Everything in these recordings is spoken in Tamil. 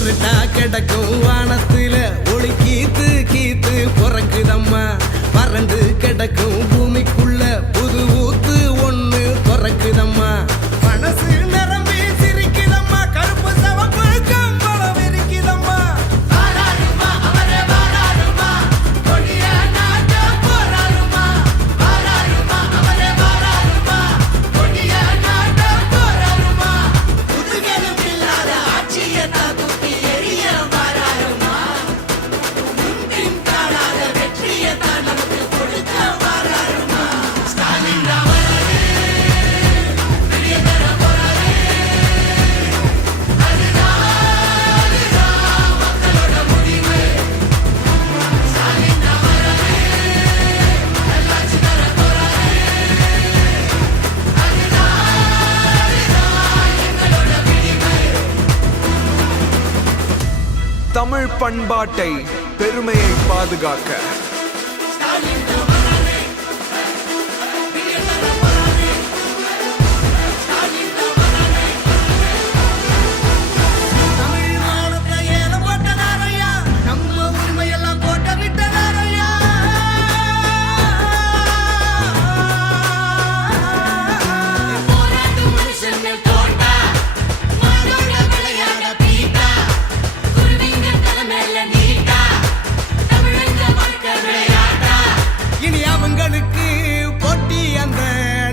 இருட்டா கிடக்கும் வானத்துல ஒளி கீத்து கீத்து பிறக்குதம்மா. வறண்டு கிடக்கும் பூமிக்குள்ள புது ஊத்து ஒண்ணு பிறக்குதம்மா. மனசு நிரம்பி சிரிக்குதம்மா, கருப்பு சவப்பு கம்பளம் இருக்குதம்மா. வாராருமா அவரே வாராருமா, கொடிய நாட்ட போராருமா. வாராருமா அவரே வாராருமா, கொடிய நாட்ட போராருமா. புதுகெலும் இல்லாத ஆட்சியை தாக்குத்தி எரிய வாராருமா. முன்பின் காணாத வெற்றியை தான் நமக்கு கொடுக்க வாராருமா. ஸ்டாலின் ராமரே வெளியே தர போறாரே. அதுதான் மக்களோட முடிவு. ஸ்டாலின் ராமரே நல்லாட்சி தர போறாரே. அதுதான் எங்களோட விடிவு. தமிழ் பண்பாட்டை பெருமையை பாதுகாக்க ஸ்டாலின் ராமரே வெளியே தர போறாரே. ஸ்டாலின் ராமரே தமிழ் மானத்தை ஏலம் போட்டதாரையா, நம்ம உரிமையெல்லாம் போட்ட விட்டதாரையா. போராட்டு மனுஷங்கள் தோட்டா, மாடோட விளையாட பீட்டா, குருவிங்க தலைமையில நீட்டா, தமிழங்க வாழ்க்கை விளையாட்டா. இனி அவங்களுக்கு போட்டி அந்த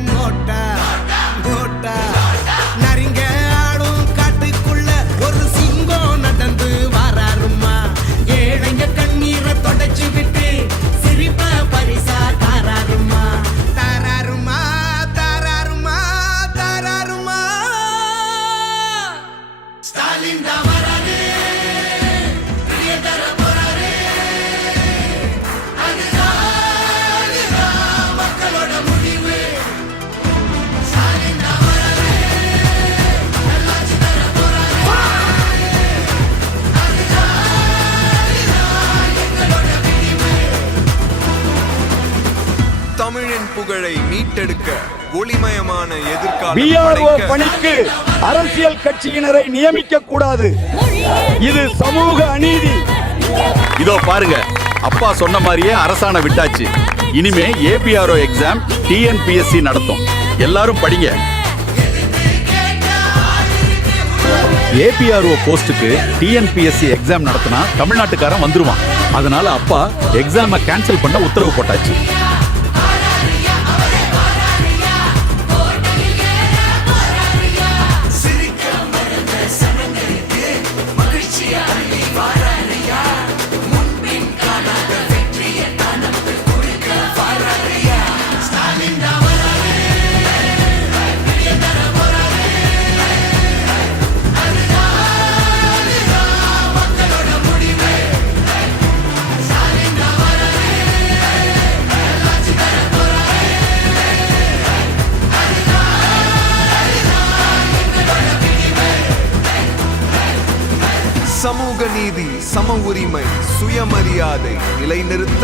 நோட்டா நோட்டா. நரிங்க ஆடும் காட்டுக்குள்ள ஒரு சிங்கம் நடந்து வாராருமா. ஏழைங்க கண்ணீரை தொடச்சு விட்டு சிரிப்ப பரிசா தாராருமா. தாராருமா தாராருமா தாராருமா. ஸ்டாலின் தான் வராரு, வெளியே தர போறாரு. அதுதான் மக்களோட முடிவு. ஸ்டாலின் தான் வராரு, நல்லாட்சி தர போறாரு. அதுதான் எங்களோட விடிவு. தமிழின் புகழை மீட்டெடுக்க ஒளிமயமான எதிர்காலம் பிஆர்ஓ படைக்க பணிக்கு அரசியல் கட்சியினரை நியமிக்க கூடாது. இது சமூக அநீதி. இதோ பாருங்க, அப்பா சொன்ன மாதிரியே அரசாணை விட்டாச்சு. இனிமே ஏபிஆர்ஓ எக்ஸாம் டிஎன்பிஎஸ்சி நடத்தும். எல்லாரும் படிங்க. ஏபிஆர்ஓ போஸ்டுக்கு டிஎன்பிஎஸ்சி எக்ஸாம் நடத்தினா தமிழ்நாட்டுக்காரன் வந்துருவான். அதனால அப்பா எக்ஸாமை கேன்சல் பண்ண உத்தரவு போட்டாச்சு. சமூக நீதி, சம உரிமை, சுயமரியாதை நிலைநிறுத்த